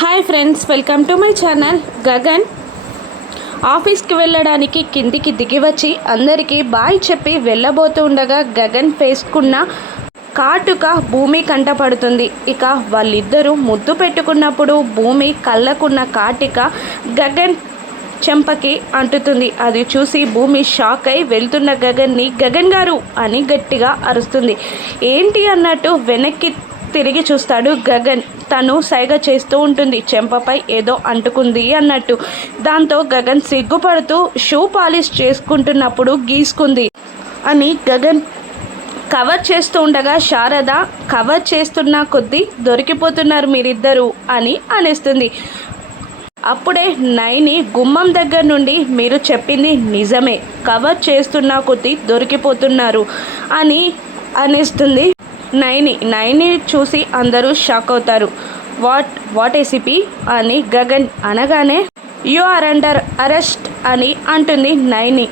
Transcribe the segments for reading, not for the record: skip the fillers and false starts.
Hi friends, welcome to my channel. Gagan ఆఫీస్కి వెళ్ళడానికి కిందికి దిగి వచ్చి అందరికీ బాయ్ చెప్పి వెళ్ళబోతూ ఉండగా గగన్ ఫేస్కున్న కాటుక భూమి కంటపడుతుంది. ఇక వాళ్ళిద్దరూ ముద్దు పెట్టుకున్నప్పుడు భూమి కళ్ళకున్న కాటిక గగన్ చెంపకి అంటుతుంది. అది చూసి భూమి షాక్ అయి వెళ్తున్న గగన్ని గగన్ గారు అని గట్టిగా అరుస్తుంది. ఏంటి అన్నట్టు వెనక్కి తిరిగి చూస్తాడు గగన్. తను సైగ చేస్తూ ఉంటుంది, చెంపపై ఏదో అంటుకుంది అన్నట్టు. దాంతో గగన్ సిగ్గుపడుతూ షూ పాలిష్ చేసుకుంటున్నప్పుడు గీసుకుంది అని గగన్ కవర్ చేస్తూ ఉండగా శారద కవర్ చేస్తున్న కొద్దీ దొరికిపోతున్నారు మీరిద్దరూ అని అనేస్తుంది. అప్పుడే నైని గుమ్మం దగ్గర నుండి మీరు చెప్పింది నిజమే, కవర్ చేస్తున్న కొద్దీ దొరికిపోతున్నారు అని అనేస్తుంది. నైని చూసి అందరూ షాక్ అవుతారు. వాట్ ఏసీపీ అని గగన్ అనగానే యు ఆర్ అండర్ అరెస్ట్ అని అంటుంది నైని.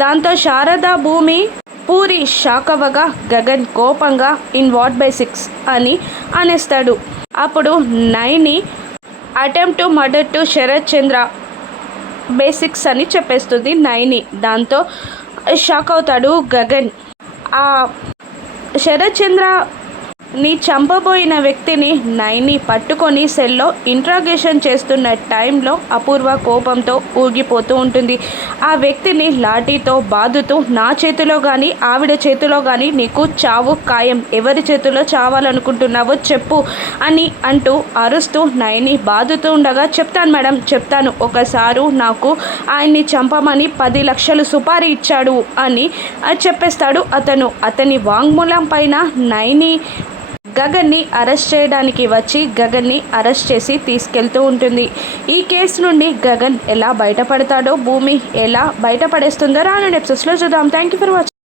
దాంతో శారద భూమి పూరి షాక్ అవ్వగా గగన్ కోపంగా ఇన్ వాట్ బేసిక్స్ అని అనేస్తాడు. అప్పుడు Naini attempt to murder to Sharat Chandra basics అని చెప్పేస్తుంది నైని. దాంతో షాక్ అవుతాడు గగన్. ఆ శరత్ చంద్రని చంపబోయిన వ్యక్తిని నైని పట్టుకొని సెల్లో ఇంట్రాగేషన్ చేస్తున్న టైంలో అపూర్వ కోపంతో ఊగిపోతూ ఉంటుంది. ఆ వ్యక్తిని లాఠీతో బాదుతూ నా చేతిలో కానీ ఆవిడ చేతిలో కానీ నీకు చావు ఖాయం, ఎవరి చేతిలో చావాలనుకుంటున్నావో చెప్పు అని అంటూ అరుస్తూ నైని బాదుతూ ఉండగా చెప్తాను మేడం చెప్తాను, ఒకసారి నాకు ఆయన్ని చంపమని 10 లక్షలు సుపారీ ఇచ్చాడు అని చెప్పేస్తాడు అతను. అతని వాంగ్మూలం పైన నైని గగన్ని అరెస్ట్ చేయడానికి వచ్చి గగన్ని అరెస్ట్ చేసి తీసుకెళ్తూ ఉంటుంది. ఈ కేసు నుండి గగన్ ఎలా బయటపడతాడో, భూమి ఎలా బయటపడేస్తుందో రానున్న ఎపిసోడ్స్లో చూద్దాం. Thank you for watching.